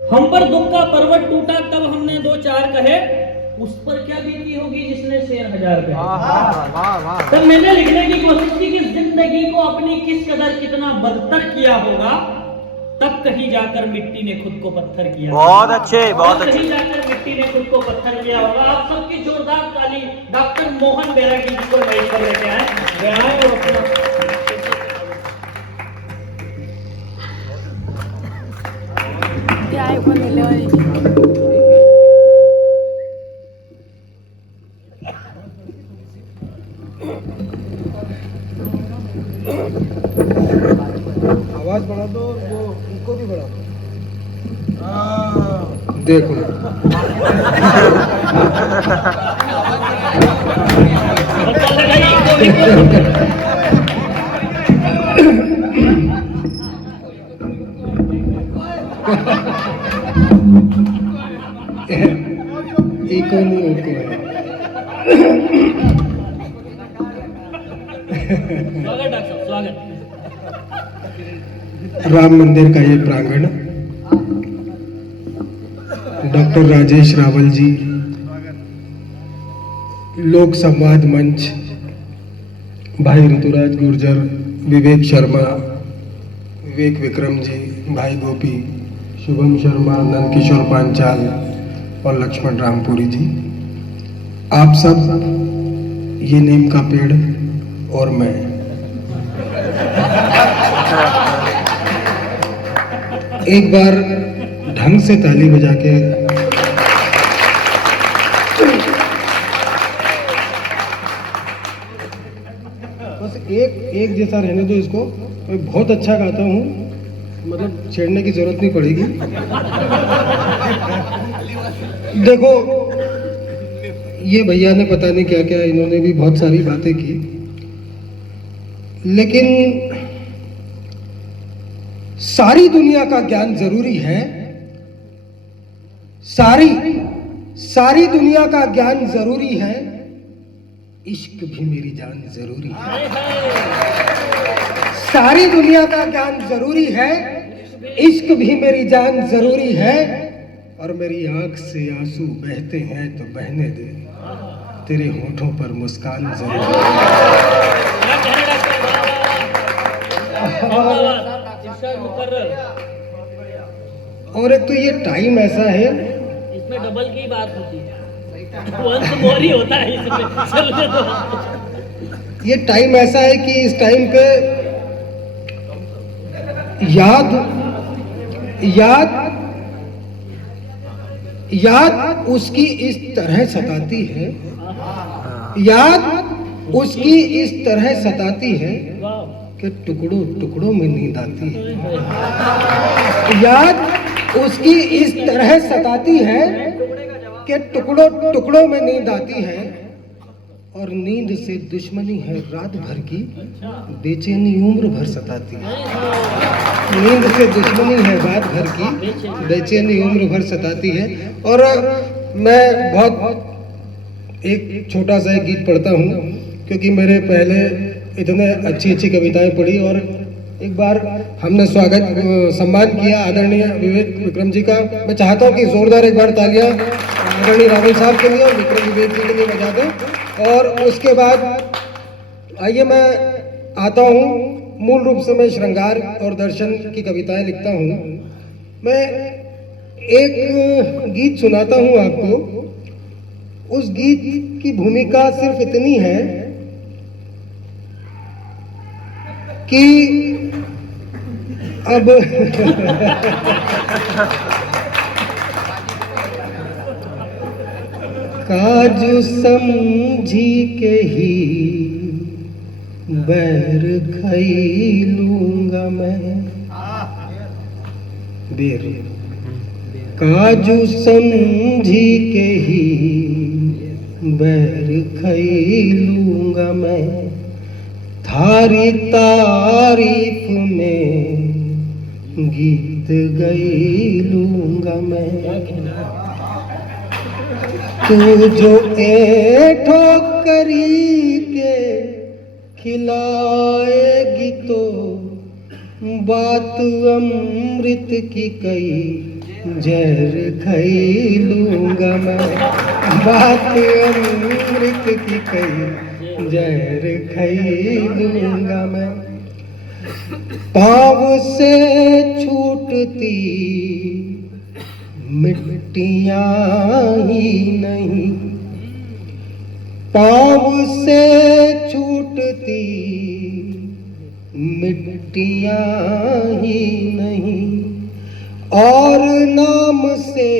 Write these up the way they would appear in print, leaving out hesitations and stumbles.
हम पर दुख का पर्वत टूटा तब हमने दो चार कहे, उस पर क्या बीती होगी जिसने शेर हजार कहे। तब मैंने लिखने की कोशिश की कि जिंदगी को अपनी किस कदर कितना बदतर किया होगा, तब कहीं जाकर मिट्टी ने खुद को पत्थर किया। बहुत अच्छे, बहुत अच्छे। कहीं जाकर मिट्टी ने खुद को पत्थर किया होगा। आप सबकी जोरदार ताली डॉक्टर मोहन बैरागी जी को मेज पर लेके आए और अपना आवाज बढ़ा दो, वो इनको भी बढ़ा दो। देखो इको नहीं उनको है। स्वागत डॉक्टर साहब, स्वागत। राम मंदिर का ये प्रांगण, डॉक्टर राजेश रावल जी, लोक संवाद मंच, भाई ऋतुराज गुर्जर, विवेक शर्मा, विवेक विक्रम जी, भाई गोपी, शुभम शर्मा, नंदकिशोर पांचाल और लक्ष्मण रामपुरी जी, आप सब, ये नीम का पेड़ और मैं। एक बार ढंग से ताली बजा के बस एक जैसा रहने दो इसको। मैं बहुत अच्छा गाता हूँ, मतलब छेड़ने की जरूरत नहीं पड़ेगी। देखो ये भैया ने पता नहीं क्या क्या, इन्होंने भी बहुत सारी बातें की, लेकिन सारी दुनिया का ज्ञान जरूरी है। सारी दुनिया का ज्ञान जरूरी है, इश्क भी मेरी जान जरूरी है। सारी दुनिया का ज्ञान जरूरी है, इश्क भी मेरी जान जरूरी है। और मेरी आंख से आंसू बहते हैं तो बहने दे, तेरे होठों पर मुस्कान जरूरी है। और एक तो ये टाइम ऐसा है, इसमें डबल की बात होती है, वंस मोर ही होता है इसमें। चलने दो। ये टाइम ऐसा है कि इस टाइम पे याद उसकी इस तरह सताती है, याद उसकी इस तरह सताती है कि टुकड़ों टुकड़ों में नींद आती है। याद उसकी इस तरह सताती है कि टुकड़ों टुकड़ों में नींद आती है। और नींद से दुश्मनी है रात भर की, बेचैनी उम्र भर सताती है। नींद से दुश्मनी है रात भर की, बेचैनी उम्र भर सताती है। और मैं बहुत एक छोटा सा एक गीत पढ़ता हूँ, क्योंकि मेरे पहले इतने अच्छी अच्छी कविताएं पढ़ी, और एक बार हमने सम्मान किया आदरणीय विवेक विक्रम जी का। मैं चाहता हूँ कि जोरदार एक बार तालियां आदरणीय रावल साहब के लिए और विक्रम विवेक जी के लिए बजा दें। और उसके बाद आइए मैं आता हूँ, मूल रूप से मैं श्रृंगार और दर्शन की कविताएं लिखता हूँ। मैं एक गीत सुनाता हूँ आपको। उस गीत की भूमिका सिर्फ इतनी है कि अब काजू समझी के ही बैर खाई लूंगा मैं। बेर काजू समझी के ही बैर खाई लूंगा मैं। थारी तारीफ में गीत गई लूंगा मैं। तू जो ठोकरी के खिलाएगी तो बात अमृत की कही जहर खाई लूंगा मैं, बात अमृत की कही, जहर खाई लूंगा मैं। पाँव से छूटती मिट्टियाँ ही नहीं, पाँव से छूटती मिट्टियाँ ही नहीं, और नाम से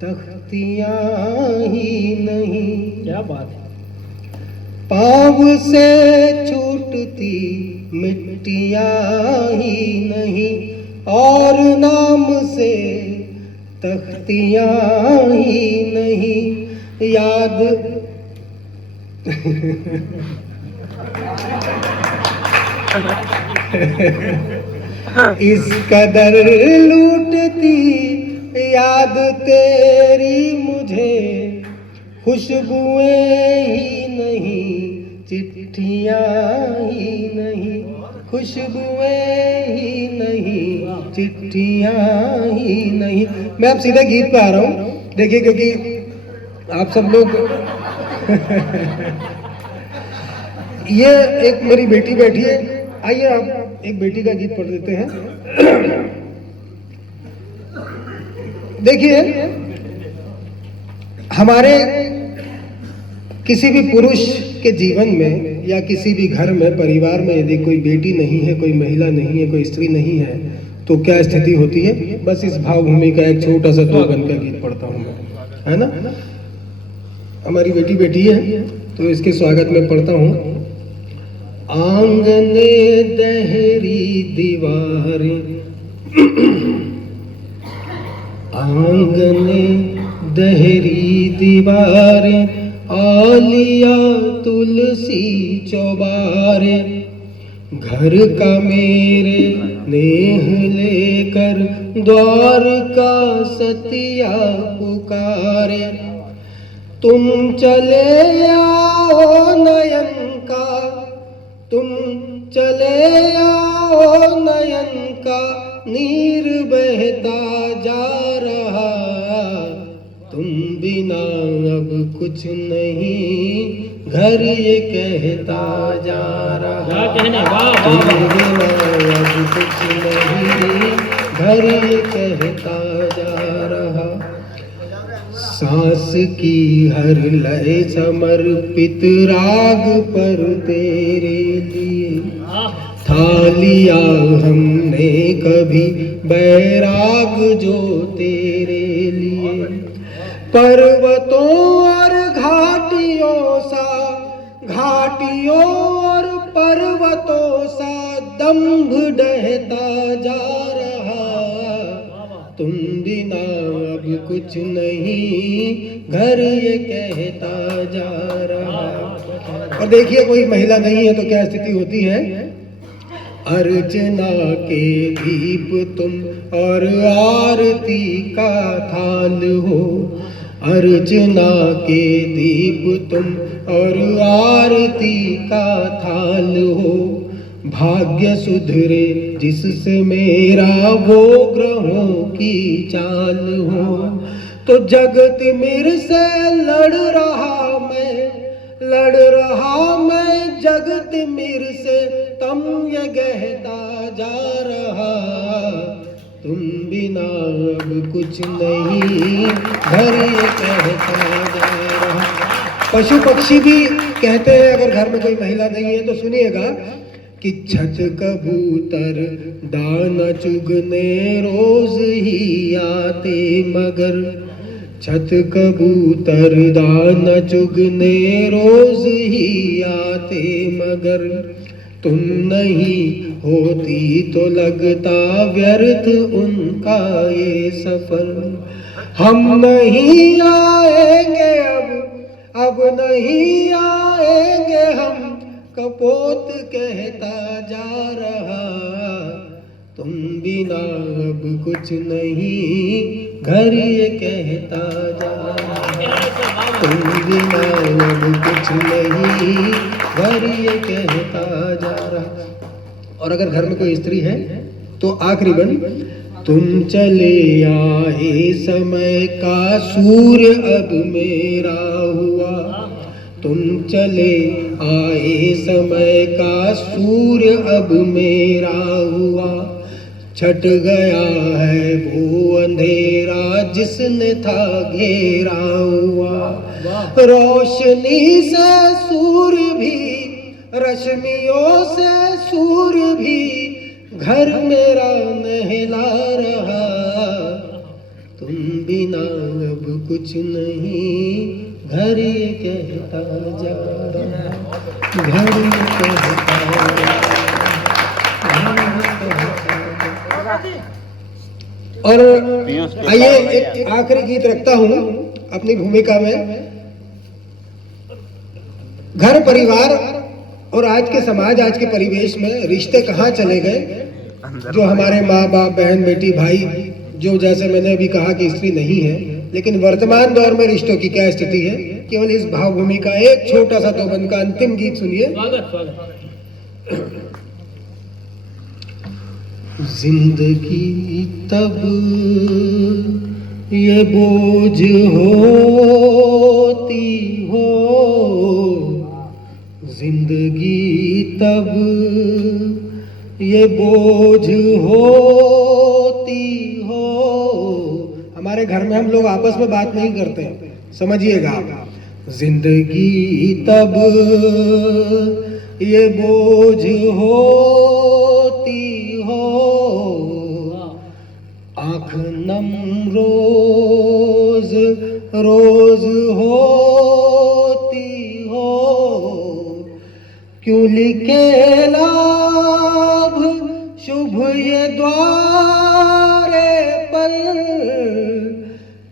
तख्तियाँ ही नहीं। क्या बात है। पाँव से छूटती मिट्टियाँ ही नहीं, और नाम से तख्तियाँ ही नहीं। याद इस कदर लूटती याद तेरी मुझे, खुशबुएं ही नहीं, चिट्ठियाँ ही नहीं, खुशबुएं ही नहीं, चिट्ठियाँ ही नहीं। मैं अब सीधे गीत पे आ रहा हूँ, देखिए, क्योंकि आप सब लोग ये एक मेरी बेटी बैठी है, आइए आप एक बेटी का गीत पढ़ देते हैं। देखिए, हमारे किसी भी पुरुष के जीवन में या किसी भी घर में, परिवार में यदि कोई बेटी नहीं है, कोई महिला नहीं है, कोई स्त्री नहीं है, तो क्या स्थिति होती है। बस इस भावभूमि का एक छोटा सा 2 गन का गीत पढ़ता हूँ मैं, है ना। हमारी बेटी बैठी है तो इसके स्वागत में पढ़ता हूँ। आंगने दहरी दीवारें, आंगने दहरी दीवारें, आलिया तुलसी चौबारे, घर का मेरे नेह लेकर द्वार का सतिया पुकारे। तुम चले आओ नयन का, तुम चले आओ नयन का, नीर बहता जा रहा, तुम बिना अब कुछ नहीं, घर ये कहता जा रहा। तुम बिना अब कुछ नहीं, घर ये कहता जा रहा। सांस की हर लय समर्पित राग पर तेरे लिए, था लिया हमने कभी बैराग जो तेरे लिए। पर्वतों और घाटियों सा, घाटियों और पर्वतों सा दंभ ढहता जा रहा, तुम बिना अब कुछ नहीं, घर ये कहता जा रहा। और देखिए, कोई महिला नहीं है तो क्या स्थिति होती है। अर्चना के दीप तुम और आरती का थाल हो, अर्चना के दीप तुम और आरती का थाल हो। भाग्य सुधरे जिससे मेरा वो ग्रहों की चाल हो, तो जगत मेरे से लड़ रहा मैं, लड़ रहा मैं जगत मेरे से, तम ये कहता जा रहा, तुम बिना अब कुछ नहीं, घर ये कहता जा रहा। पशु पक्षी भी कहते हैं, अगर घर में कोई महिला नहीं है तो सुनिएगा कि छत कबूतर दाना चुगने रोज ही आते, मगर छत कबूतर दाना चुगने रोज ही आते, मगर तुम नहीं होती तो लगता व्यर्थ उनका ये सफर। हम नहीं आएंगे अब नहीं आएंगे हम, कपोत कहता जा रहा, तुम बिना अब कुछ नहीं, घर ये कहता जा रहा, तुम बिना अब कुछ नहीं, घर ये कहता जा रहा। और अगर घर में कोई स्त्री है तो आखिरी बन, तुम चले आए समय का सूर्य अब मेरा हुआ, तुम चले आए समय का सूर्य अब मेरा हुआ, छट गया है वो अंधेरा जिसने था घेरा हुआ, रोशनी से सूर्य भी, रश्मियों से सूर्य भी घर मेरा नहला रहा, तुम बिना अब कुछ नहीं घर ये कहता जा रहा, घर ये कहता जा और आइए एक आखिरी गीत रखता हूं अपनी भूमिका में। घर परिवार और आज के समाज, आज के परिवेश में रिश्ते कहाँ चले गए, जो हमारे माँ बाप, बहन, बेटी, भाई, जो जैसे मैंने अभी कहा कि स्त्री नहीं है, लेकिन वर्तमान दौर में रिश्तों की क्या स्थिति है, केवल इस भावभूमि का एक छोटा सा दोबंद का अंतिम गीत सुनिए। जिंदगी तब ये बोझ होती हो, जिंदगी तब ये बोझ होती हो। हमारे घर में हम लोग आपस में बात नहीं करते, समझिएगा आप। जिंदगी तब ये बोझ होती हो, आँख नम रोज रोज होती हो, क्यों लिखे लाभ शुभ ये द्वारे पर,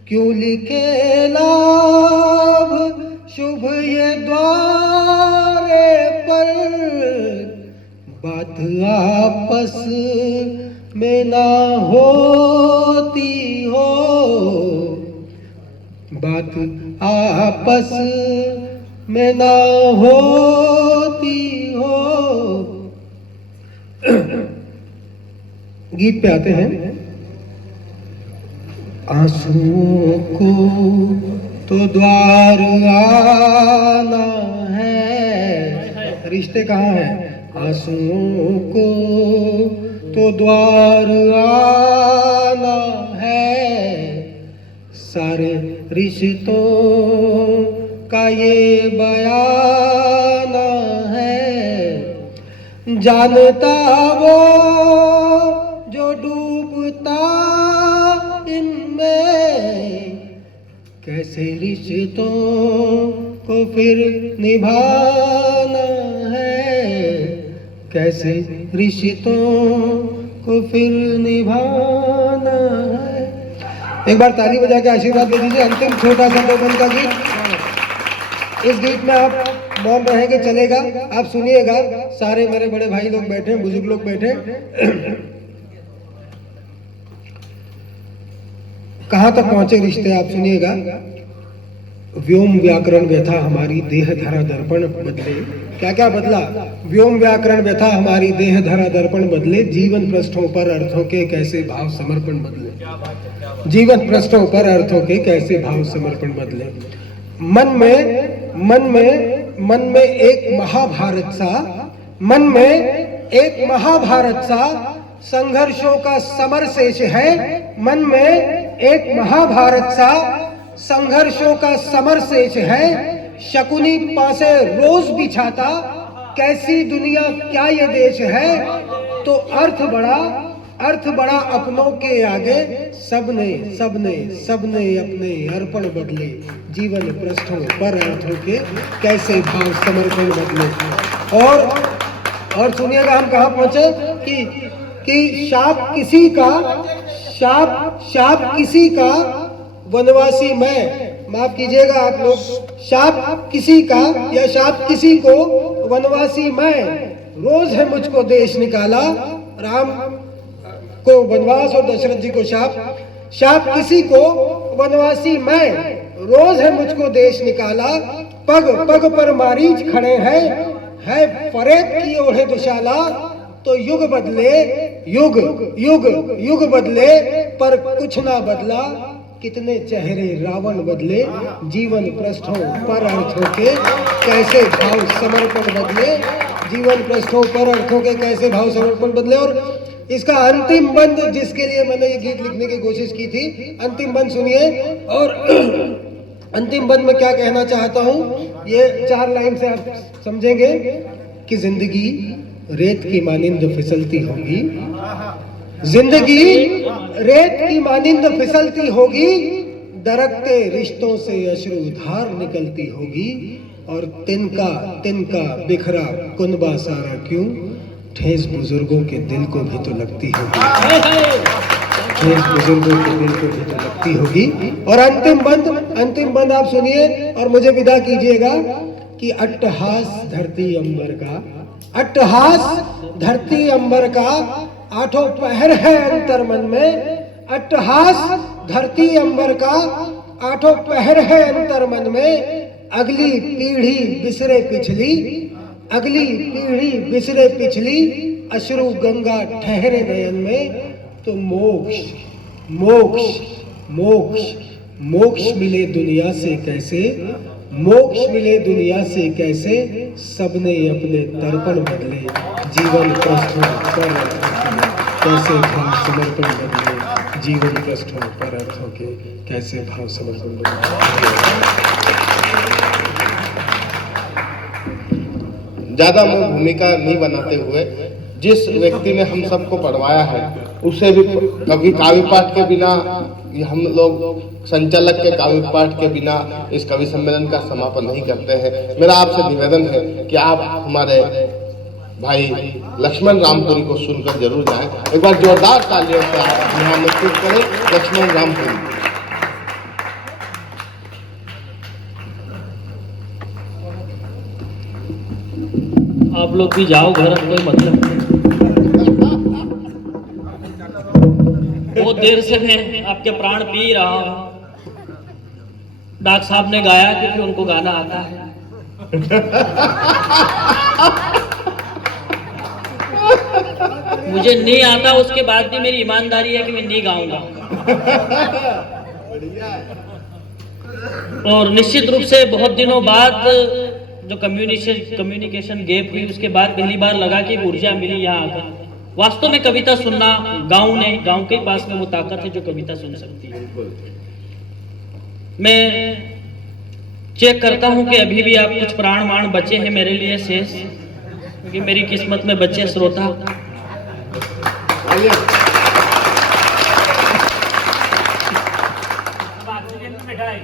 क्यों लिखे लाभ शुभ ये द्वारे पर, बात आपस में ना होती हो, बात आपस में ना होती हो। गीत पे आते हैं। आंसुओं को तो द्वार आना है, रिश्ते कहाँ हैं? आंसुओं को तो द्वार आना है, सारे रिश्तों का ये बयाना है, जानता वो जो डूबता इनमें, कैसे रिश्तों को फिर निभाना है, कैसे रिश्तों को फिर निभाना है। एक बार ताली बजा के आशीर्वाद दे दीजिए। अंतिम छोटा सा दोबंद का गीत। इस गीत में आप मौन रहेंगे, चलेगा, आप सुनिएगा। सारे मेरे बड़े भाई लोग बैठे, बुजुर्ग लोग बैठे। कहां तक पहुंचे रिश्ते, आप सुनिएगा। व्योम व्याकरण व्यथा हमारी देह धरा दर्पण बदले, क्या क्या बदला? व्योम व्याकरण व्यथा हमारी देह धरा दर्पण बदले, जीवन पृष्ठों पर अर्थों के कैसे भाव समर्पण बदले, जीवन पृष्ठों पर अर्थों के कैसे भाव समर्पण बदले। मन में एक महाभारत सा, मन में एक महाभारत सा संघर्षों का समर शेष है, मन में एक महाभारत सा संघर्षों का समर शेष है। शकुनी पासे रोज बिछाता, कैसी दुनिया क्या ये देश है, तो अर्थ बड़ा अपनों के आगे, सबने सबने सबने अपने अर्पण बदले, जीवन पृष्ठों पर अर्थों के कैसे भाव समर्पण बदले। और सुनिएगा हम कहाँ पहुंचे कि शाप किसी का वनवासी मैं, माफ कीजिएगा आप लोग, शाप किसी का या शाप किसी को वनवासी मैं, रोज है मुझको देश निकाला। राम को वनवास और दशरथ जी को शाप किसी को वनवासी मैं, रोज है मुझको देश निकाला। पग पग पर मारीच खड़े हैं, है फरेब की ओढ़े दुशाला, तो युग बदले युग युग युग बदले पर कुछ ना बदला, कितने चेहरे रावण बदले, जीवन पृष्ठों पर अर्थों के कैसे भाव समर्पण बदले, जीवन पृष्ठों पर अर्थों के कैसे भाव समर्पण बदले। और इसका अंतिम बंद जिसके लिए मैंने ये गीत लिखने की कोशिश की थी, अंतिम बंद सुनिए। और अंतिम बंद में क्या कहना चाहता हूं, ये 4 लाइन से आप समझेंगे कि जिंदगी रेत की मानिंद फिसलती होगी, जिंदगी रेत की मानिंद फिसलती होगी, दरकते रिश्तों से अश्रुधार निकलती होगी, और तिनका तिनका बिखरा कुनबा सारा क्यों, ठेस बुजुर्गों के दिल को भी तो लगती होगी, ठेस बुजुर्गों के दिल को भी तो लगती होगी। और अंतिम बंद आप सुनिए और मुझे विदा कीजिएगा कि अट्टहास धरती अंबर का, अट्टहास धरती अंबर का, आठों पहर है अंतर मन में, अट्टहास धरती अंबर का, आठों पहर है अंतर मन में, अगली पीढ़ी बिसरे पिछली, अगली पीढ़ी बिसरे पिछली, अश्रु गंगा ठहरे नयन में, तो मोक्ष मोक्ष मोक्ष मोक्ष मिले दुनिया से कैसे, मोक्ष मिले दुनिया से कैसे, सबने अपने तर्पण बदले, जीवन पृष्ठों पर कैसे भाव समर्पण बदले, जीवन पृष्ठों पर अर्थों के कैसे भाव समर्पण बदले। ज्यादा मैं भूमिका नहीं बनाते हुए, जिस व्यक्ति ने हम सबको पढ़वाया है उसे भी कभी काव्य पाठ के बिना, हम लोग संचालक के काव्य पाठ के बिना इस कवि सम्मेलन का समापन नहीं करते हैं। मेरा आपसे निवेदन है कि आप हमारे भाई लक्ष्मण रामपुरी को सुनकर जरूर जाएं। एक बार जोरदार तालियों से आप यहाँ महसूस करें लक्ष्मण रामपुरी। आप लोग भी जाओ घर, कोई मतलब नहीं। बहुत देर से मैं आपके प्राण पी रहा हूं। डॉक्टर साहब ने गाया क्योंकि उनको गाना आता है। मुझे नहीं आता, उसके बाद भी मेरी ईमानदारी है कि मैं नहीं गाऊंगा। और निश्चित रूप से बहुत दिनों बाद जो कम्युनिकेशन गैप हुई, उसके बाद पहली बार लगा कि ऊर्जा मिली यहाँ आकर। वास्तव में कविता सुनना गांव के पास में वो ताकत है जो कविता सुन सकती है। मैं चेक करता हूं कि अभी भी आप कुछ प्राण वाण बचे हैं मेरे लिए शेष, क्योंकि मेरी किस्मत में बचे श्रोता।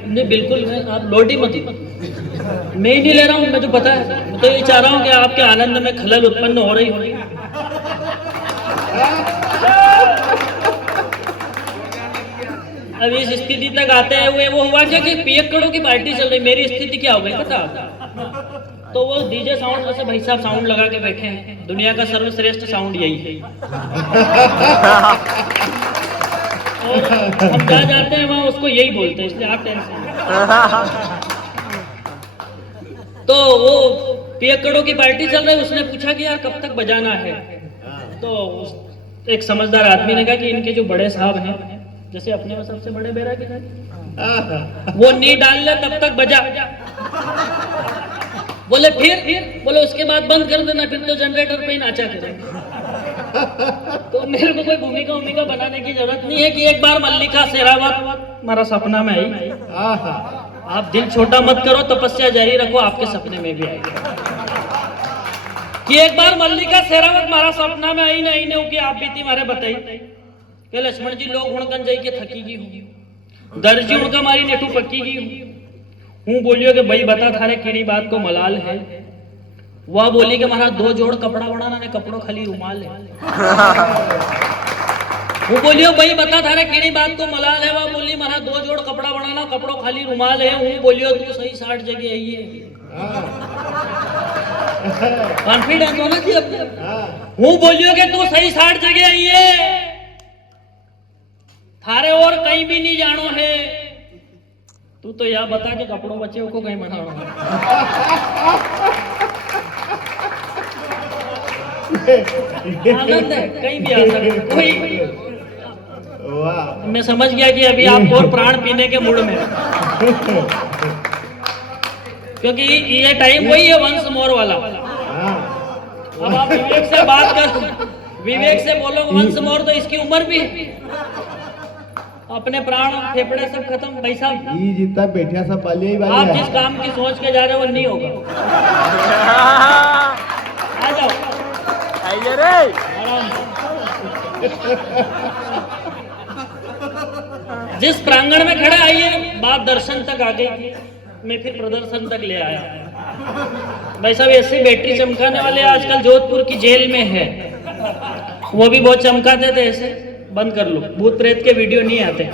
नहीं बिल्कुल, आप लोड ही मत, मैं ही नहीं ले रहा हूँ, मुझे पता है। मैं तो ये चाह रहा हूँ कि आपके आनंद में खलल उत्पन्न हो रही हो। अब इस स्थिति तक आते हुए वो हुआ क्या कि पियक्कड़ों की पार्टी चल रही, मेरी स्थिति क्या हो गई पता? तो वो डीजे साउंड में से भाई साहब साउंड लगा के बैठे हैं। दुनिया का सर्वश्रेष्ठ साउंड यही है। और हम जहाँ जाते हैं वहाँ उसको यही बोलते हैं, इसलिए आप टेंशन। तो वो पियक्कड़ों की पार्टी चल रही, उसने पूछा कि यार कब तक बजाना है? तो एक समझदार आदमी ने कहा कि इनके जो बड़े साहब हैं, जैसे अपने में सबसे बड़े बेरा के वो नी डाल ले तब तक बजा। बोले फिर? बोले उसके बाद बंद कर देना, फिर तो जनरेटर पे ही नाचा करेंगे। तो मेरे को कोई भूमिका बनाने की जरूरत नहीं है कि एक बार मल्लिका शेरावत हमारा सपना में आई। आप दिल छोटा मत करो, तपस्या जारी रखो, आपके सपने में भी आएगी। कि एक बार मल्लिका शेरावत हमारा सपना में आई नहीं ने कि आप बीती मारे बताई कि लक्ष्मण जी लोग हुणकन जाई के थकी गई हूँ, दर्जी उनका मारी नेठू पक्की गई हूँ बोलियो कि भाई बता थारे केड़ी बात को मलाल है। वह बोली कि महाराज 2 जोड़ कपड़ा बनाना ने कपड़ों खाली रुमाल है। वो बोलियो भाई बता थारे केड़ी बात को मलाल है। वह बोली महाराज 2 जोड़ कपड़ा बनाना कपड़ों खाली रुमाल है। वो बोलियो तू सही 60 जगह आई है। कॉन्फिडेंस होना चाहिए अपने। वो बोलियो कि तू सही 60 जगह आई है, थारे और कहीं भी नहीं जानो है। तू तो यह बता के कपड़ों बच्चे को कहीं मनाना है। आनंद है, कहीं भी आ सकते कोई। वाह, मैं समझ गया कि अभी आप और प्राण पीने के मूड में हैं। क्योंकि ये टाइम वही है वंस मोर वाला। अब आप विवेक से बात कर, विवेक से बोलो वंस मोर, तो इसकी उम्र भी है। अपने प्राण फेफड़े सब खत्म भाई साहब। ये जितना बैठा सब बालिया ही आप बालिया जिस काम की सोच के जा रहे हो वो नहीं होगा। आ जाओ आराम से। जिस प्रांगण में खड़ा, आइए बात दर्शन तक आ गई, मैं फिर प्रदर्शन तक ले आया। भाई साहब ऐसे बैटरी चमकाने वाले आजकल जोधपुर की जेल में है, वो भी बहुत चमकाते थे। ऐसे बंद कर लो, भूत प्रेत के वीडियो नहीं आते।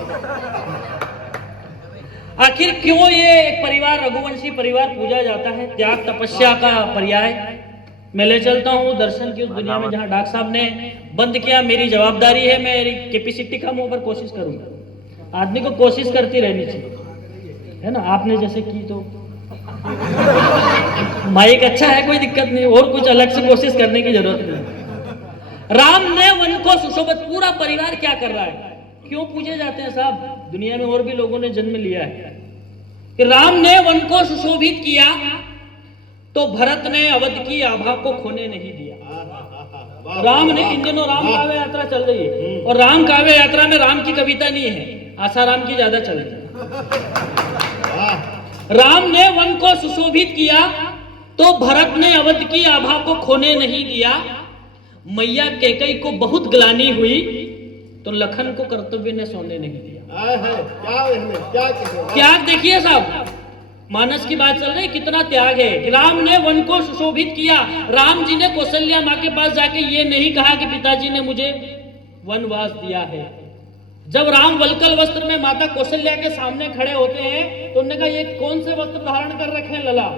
आखिर क्यों ये एक परिवार रघुवंशी परिवार पूजा जाता है? त्याग तपस्या का पर्याय। मैं ले चलता हूँ दर्शन की उस दुनिया में जहाँ डॉक्टर साहब ने बंद किया। मेरी जवाबदारी है, मेरी कैपेसिटी कम हो पर कोशिश करूंगा। आदमी को कोशिश करती रहनी चाहिए, है ना। आपने जैसे की तो माइक अच्छा है, कोई दिक्कत नहीं, और कुछ अलग से कोशिश करने की जरूरत नहीं। राम ने वन को सुशोभित, पूरा परिवार क्या कर रहा है? क्यों पूजे जाते हैं साहब? दुनिया में और भी लोगों ने जन्म लिया है कि राम ने वन को सुशोभित किया तो भरत ने अवध की आभा को खोने नहीं दिया। राम ने, इन दिनों राम काव्य यात्रा चल रही है, और राम काव्य यात्रा में राम की कविता नहीं है, आसाराम की ज्यादा चल रही है। राम ने वन को सुशोभित किया तो भरत ने अवध की आभा को खोने नहीं दिया। मैया कैकई को बहुत ग्लानि हुई तो लखन को कर्तव्य ने सोने नहीं दिया। क्या देखिए साहब, मानस की बात चल रही, कितना त्याग है कि राम ने वन को सुशोभित किया। राम जी ने कौशल्या माँ के पास जाके ये नहीं कहा कि पिताजी ने मुझे वनवास दिया है। जब राम वलकल वस्त्र में माता कौशल्या के सामने खड़े होते हैं तो उन्होंने कहा ये कौन से वस्त्र धारण कर रखे हैं लला,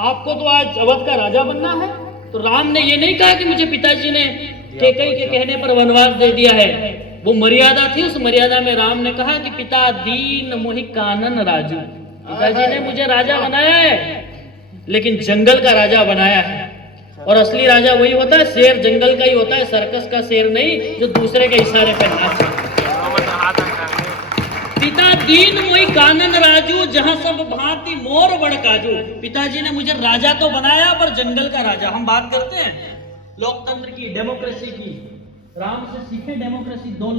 आपको तो आज अवध का राजा बनना है। तो राम ने ये नहीं कहा कि मुझे पिताजी ने कैकई के कहने पर वनवास दे दिया है। वो मर्यादा थी, उस मर्यादा में राम ने कहा कि पिता दीन मोहि कानन राजू, पिताजी ने मुझे राजा बनाया है लेकिन जंगल का राजा बनाया है। और असली राजा वही होता है, शेर जंगल का ही होता है, सर्कस का शेर नहीं जो दूसरे के इशारे पर नाचे। पिता दीन मोहि कानन राजू, जहां सब भांति मोर बड़ काजू। पिताजी ने मुझे राजा तो बनाया पर जंगल का राजा। हम बात करते हैं लोकतंत्र की, डेमोक्रेसी की, राम से सीखे डेमोक्रेसी। दो